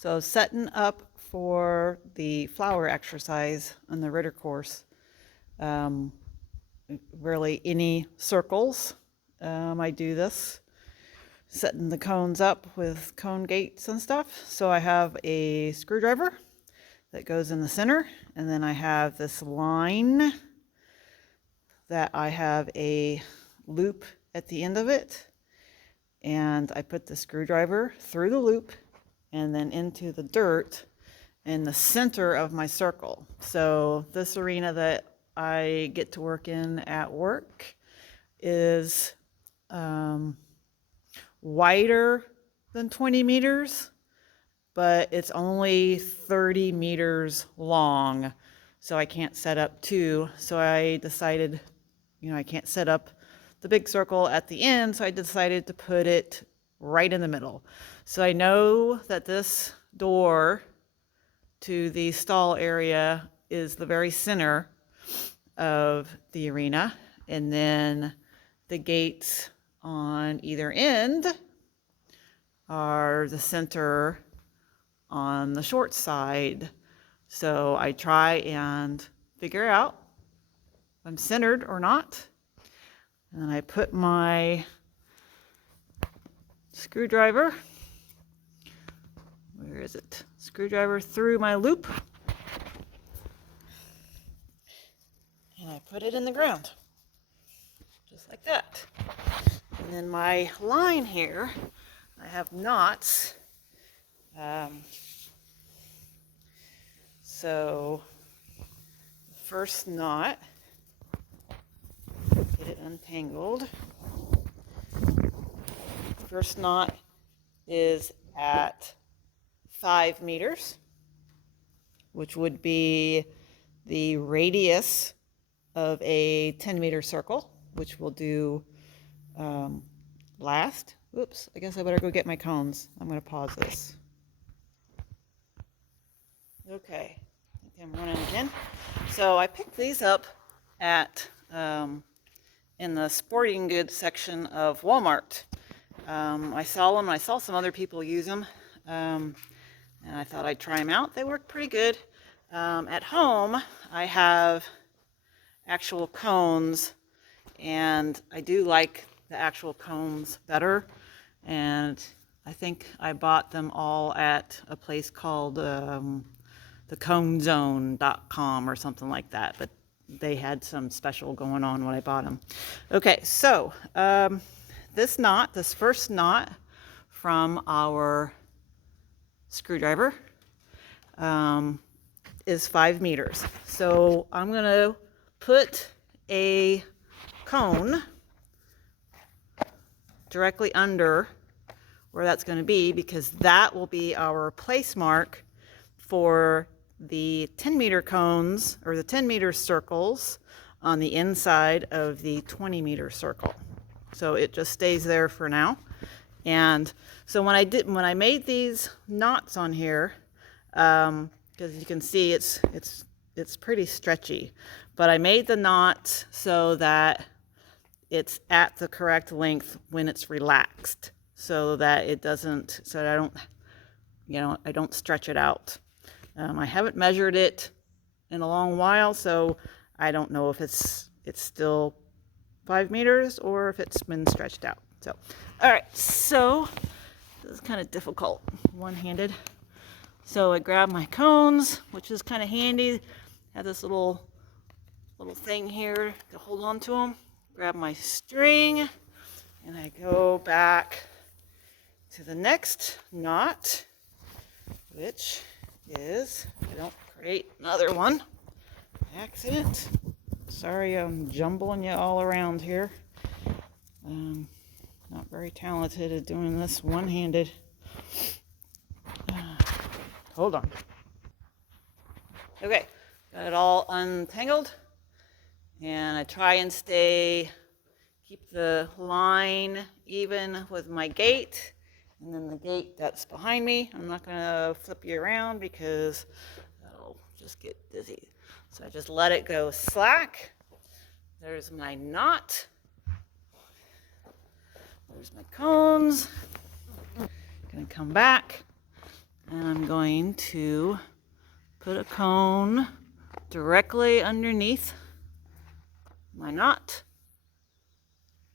So setting up for the flower exercise on the Ritter course, um, really any circles, I do this, setting the cones up with cone gates and stuff. So I have a screwdriver that goes in the center, and then I have this line that I have a loop at the end of it, and I put the screwdriver through the loop and then into the dirt in the center of my circle. So this arena that I get to work in at work is wider than 20 meters, but it's only 30 meters long. So I can't set up two. So I decided, I can't set up the big circle at the end. So I decided to put it right in the middle. So I know that this door to the stall area is the very center of the arena. And then the gates on either end are the center on the short side. So I try and figure out if I'm centered or not. And I put my screwdriver, where is it? Screwdriver through my loop. And I put it in the ground, just like that. And then my line here, I have knots. So the first knot, get it untangled. First knot is at 5 meters, which would be the radius of a 10-meter circle, which we'll do last. Oops, I guess I better go get my cones. I'm going to pause this. Okay, I think I'm running again. So I picked these up at in the sporting goods section of Walmart. I saw them. I saw some other people use them, and I thought I'd try them out. They work pretty good. At home, I have actual cones, and I do like the actual cones better. And I think I bought them all at a place called theconezone.com or something like that, but they had some special going on when I bought them. Okay, so this first knot from our screwdriver is 5 meters. So I'm gonna put a cone directly under where that's going to be, because that will be our place mark for the 10-meter cones, or the 10-meter circles on the inside of the 20-meter circle. So it just stays there for now. And so when I made these knots on here, because you can see it's pretty stretchy, but I made the knot so that it's at the correct length when it's relaxed, so that it doesn't, so that I don't stretch it out. I haven't measured it in a long while, so I don't know if it's still 5 meters or if it's been stretched out. So, all right, so this is kind of difficult one-handed. So I grab my cones, which is kind of handy. Have this little thing here to hold on to them. Grab my string, and I go back to the next knot, which is, I don't create another one by accident. Sorry, I'm jumbling you all around here. Not very talented at doing this one-handed. Hold on. Okay, got it all untangled. And I try and keep the line even with my gate. And then the gate that's behind me, I'm not gonna flip you around because that'll just get dizzy. So I just let it go slack. There's my knot. There's my cones. Gonna come back, And I'm going to put a cone directly underneath my knot,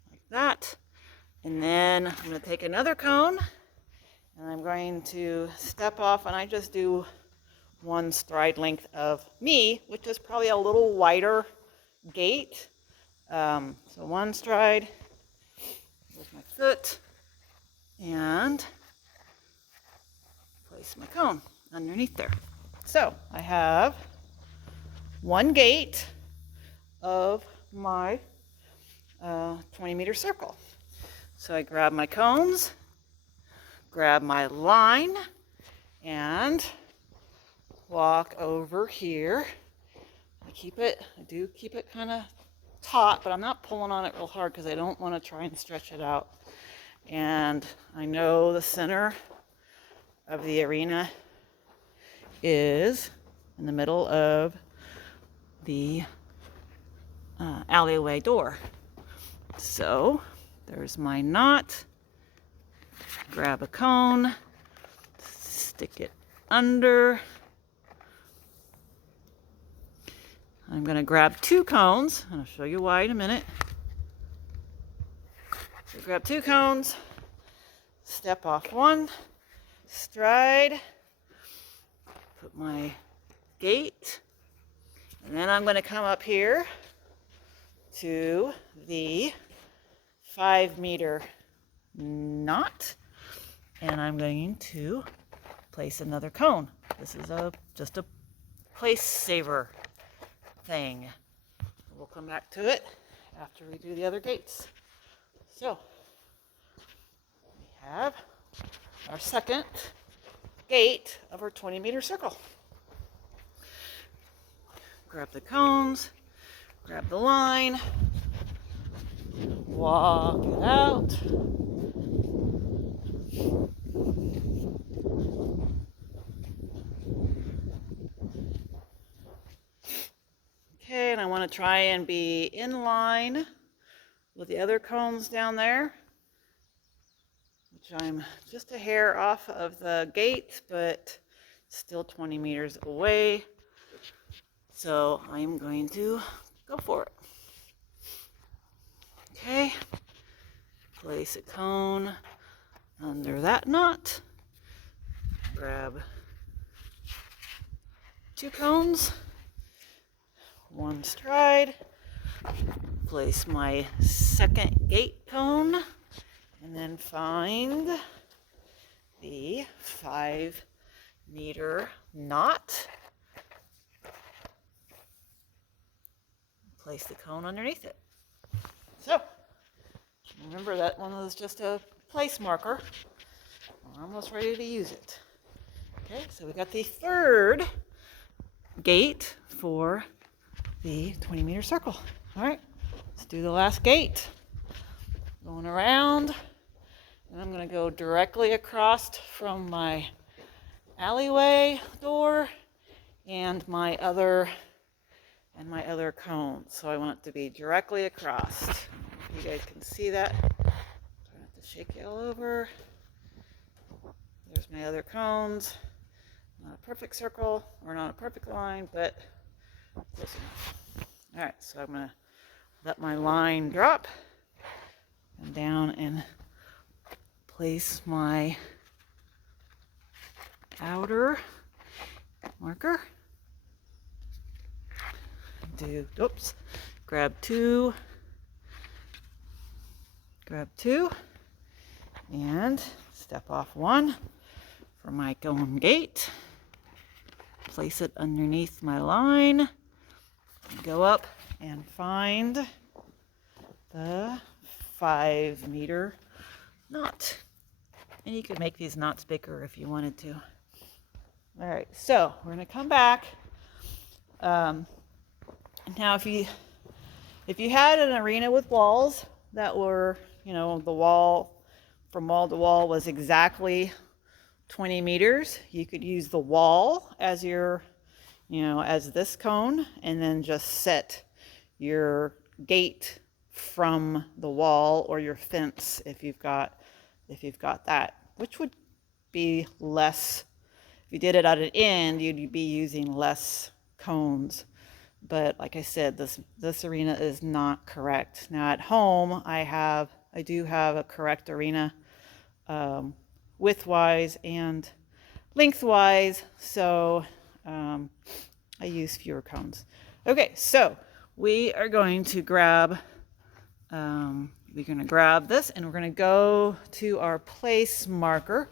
like that. And then I'm going to take another cone and I'm going to step off, and I just do one stride length of me, which is probably a little wider gait. So one stride with my foot and place my cone underneath there. So I have one gait of my 20-meter circle. So I grab my cones, grab my line, and walk over here. I do keep it kind of taut, but I'm not pulling on it real hard because I don't want to try and stretch it out. And I know the center of the arena is in the middle of the alleyway door. So there's my knot. Grab a cone, stick it under. I'm going to grab two cones, and I'll show you why in a minute. So grab two cones, step off one, stride, put my gait, and then I'm going to come up here to the 5-meter knot, and I'm going to place another cone. This is just a place saver thing. We'll come back to it after we do the other gates. So we have our second gate of our 20-meter circle. Grab the cones, grab the line, walk it out. Okay, and I want to try and be in line with the other cones down there, which I'm just a hair off of the gate, but still 20 meters away. So I'm going to go for it. Okay, place a cone under that knot, grab two cones, one stride, place my second gate cone, and then find the 5-meter knot. Place the cone underneath it. So, remember that one was just a place marker. We're almost ready to use it. Okay, so we got the third gate for the 20-meter circle. All right, let's do the last gate. Going around, and I'm going to go directly across from my alleyway door and my other cone. So I want it to be directly across. You guys can see that. Try not to shake it all over. There's my other cones. Not a perfect circle or not a perfect line, but close enough. All right, so I'm going to let my line drop and down and place my outer marker. Grab two, and step off one for my cone gate. Place it underneath my line. Go up and find the 5-meter knot. And you could make these knots bigger if you wanted to. All right, so we're going to come back. Now, if you had an arena with walls that were, the wall from wall to wall was exactly 20 meters, you could use the wall as your, as this cone, and then just set your gate from the wall or your fence if you've got that, which would be less you did it at an end, you'd be using less cones. But like I said, this arena is not correct. Now at home, I do have a correct arena, widthwise and lengthwise, so I use fewer cones. Okay, so we are going to grab this, and we're going to go to our place marker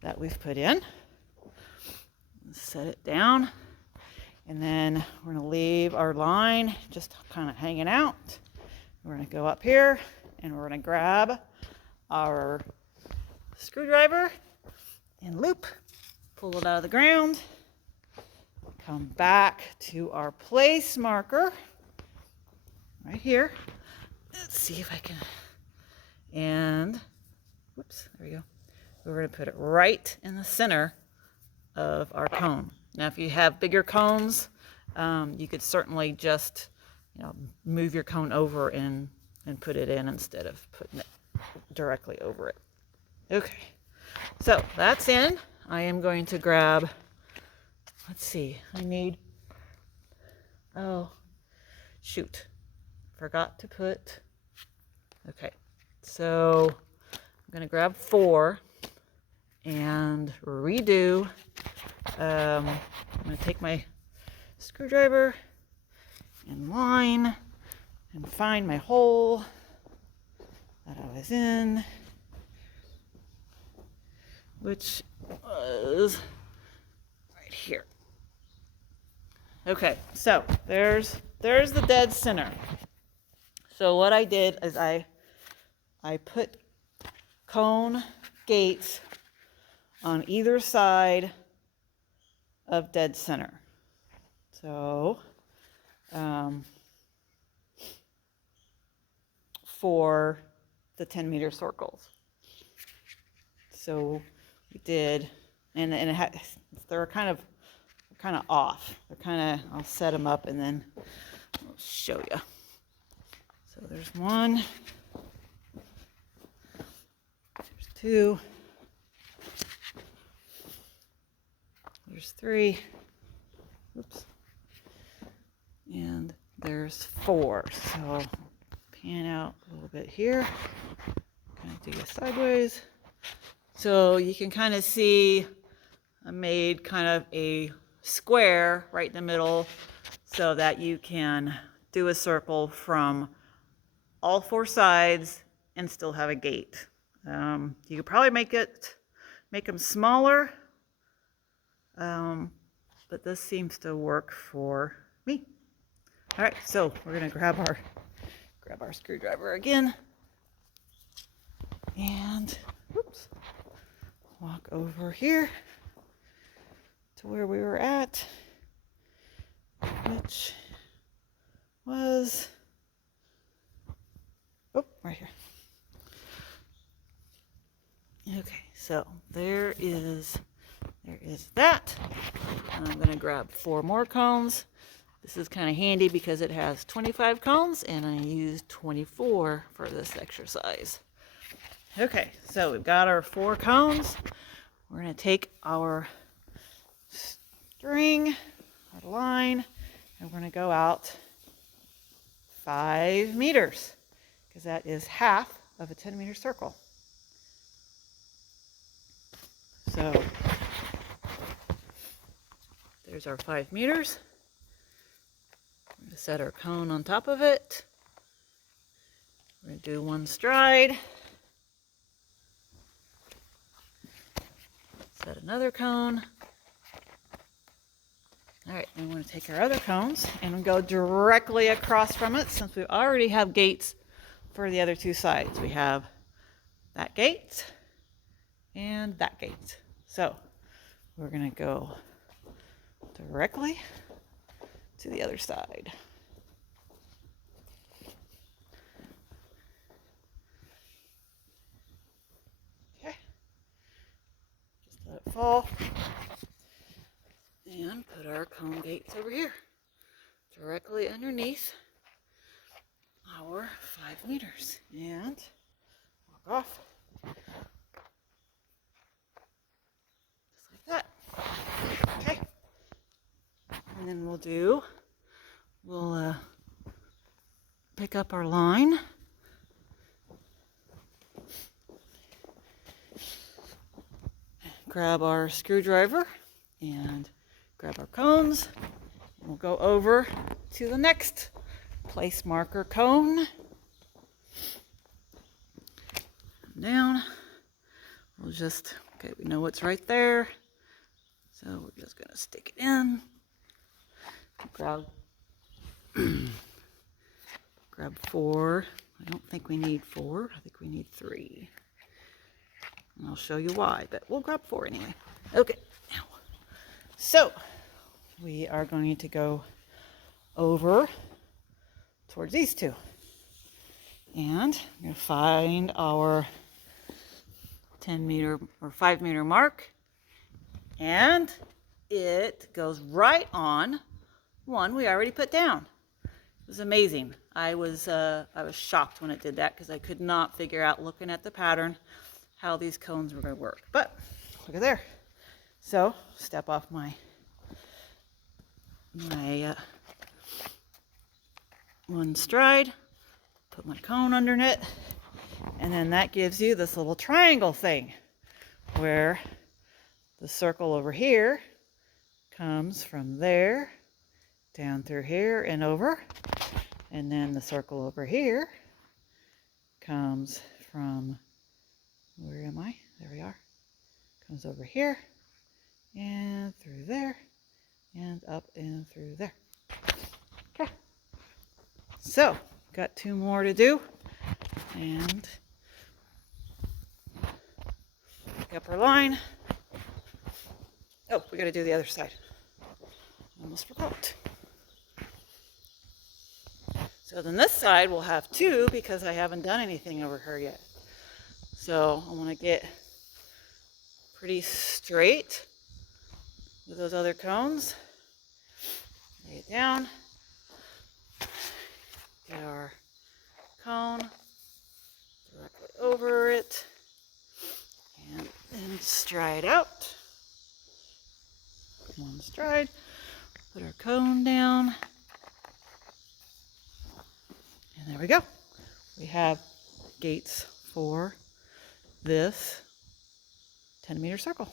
that we've put in. Set it down, and then we're going to leave our line just kind of hanging out. We're going to go up here, and we're going to grab our screwdriver and loop, pull it out of the ground, come back to our place marker right here. Let's see if I can, and whoops, there we go. We're going to put it right in the center of our cone. Now if you have bigger cones, you could certainly just move your cone over and put it in instead of putting it directly over it. Okay, so that's in. I am going to grab, let's see, I need, oh shoot, forgot to put, okay, so I'm going to grab 4 and redo. I'm going to take my screwdriver and line and find my hole that I was in, which was right here. Okay, so there's the dead center. So what I did is I put cone gates on either side of dead center. So for the 10-meter circles. So we did, and they're kind of off. They're kind of, I'll set them up and then I'll show you. So there's 1, there's 2, there's 3, oops, and there's 4. So pan out a little bit here, kind of do it sideways. So you can kind of see I made kind of a square right in the middle so that you can do a circle from all 4 sides and still have a gate. You could probably make them smaller, but this seems to work for me. All right, so we're gonna grab our screwdriver again and whoops, walk over here to where we were at, which was right here. Okay, so there is that. I'm going to grab 4 more cones. This is kind of handy because it has 25 cones and I used 24 for this exercise. Okay, so we've got our 4 cones. We're going to take our string, our line, and we're going to go out 5 meters because that is half of a 10-meter circle. So there's our 5 meters. We're going to set our cone on top of it. We're going to do 1 stride. Set another cone. All right, and we're going to take our other cones and go directly across from it since we already have gates for the other 2 sides. We have that gate and that gate. So we're going to go directly to the other side. Okay, just let it fall and put our cone gates over here directly underneath our 5 meters and walk off just like that. we'll do, we'll pick up our line. Grab our screwdriver and grab our cones. And we'll go over to the next place marker cone. Down. We'll just, okay, we know what's right there. So we're just gonna stick it in. Grab 4. I don't think we need 4. I think we need 3. And I'll show you why, but we'll grab 4 anyway. Okay, now, so we are going to go over towards these two. And I'm going to find our 10 meter or 5 meter mark. And it goes right on one we already put down. It was amazing. I was shocked when it did that because I could not figure out, looking at the pattern, how these cones were going to work. But look at there. So step off my one stride, put my cone underneath it, and then that gives you this little triangle thing where the circle over here comes from there down through here and over, and then the circle over here comes from, where am I? There we are. Comes over here and through there and up and through there. Okay. So, got 2 more to do. And pick up our line. Oh, we got to do the other side. Almost forgot. So then this side will have 2 because I haven't done anything over here yet. So I want to get pretty straight with those other cones. Lay it down. Get our cone directly over it. And then stride out. One stride. Put our cone down. And there we go. We have gates for this 10 meter circle.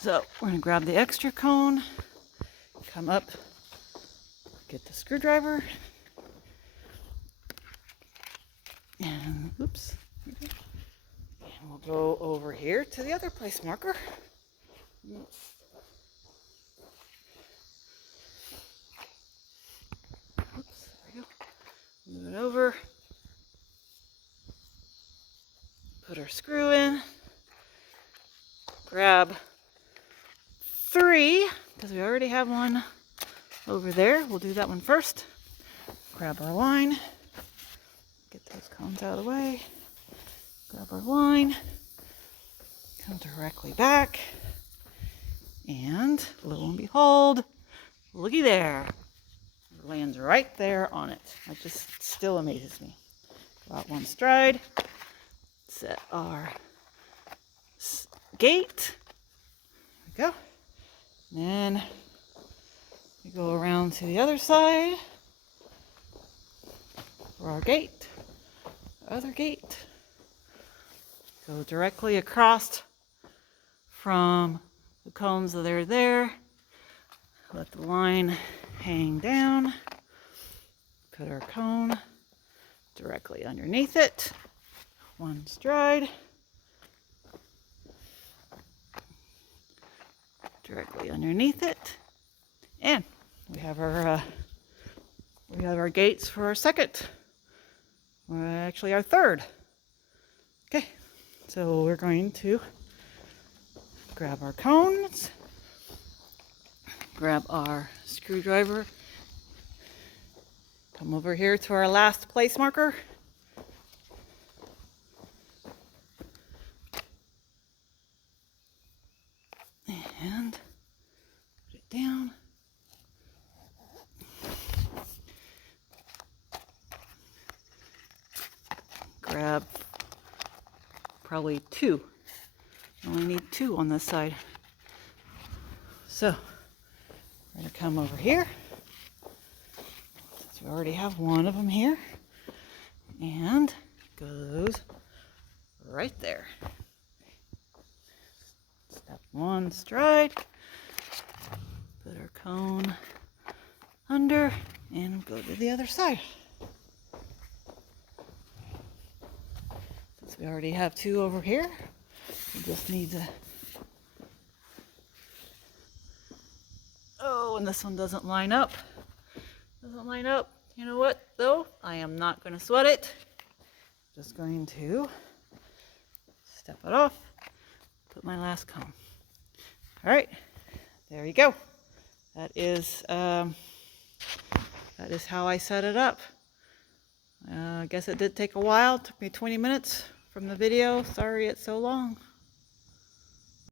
So we're going to grab the extra cone, come up, get the screwdriver, and oops, and we'll go over here to the other place marker. Oops, there we go. Move it over. Put our screw in. Grab 3, because we already have one over there. We'll do that one first. Grab our line. Get those cones out of the way. Grab our line. Come directly back. And lo and behold, looky there. It lands right there on it. That just still amazes me. About 1 stride. Set our gate. There we go. Then we go around to the other side for our gate. Other gate. Go directly across from the cones that are there. Let the line hang down. Put our cone directly underneath it. 1 stride. Directly underneath it. And we have our gates for our second. Actually our third. Okay. So we're going to grab our cones, grab our screwdriver, come over here to our last place marker. And put it down. Grab probably 2. I only need 2 on this side. So we're going to come over here, since we already have one of them here, and goes right there. Step one stride, put our cone under, and go to the other side. Since we already have two over here, we just need to... Oh, and this one doesn't line up. Doesn't line up. You know what, though? I am not going to sweat it. Just going to step it off, put my last cone. All right, there you go. That is how I set it up. I guess it did take a while. It took me 20 minutes from the video. Sorry it's so long.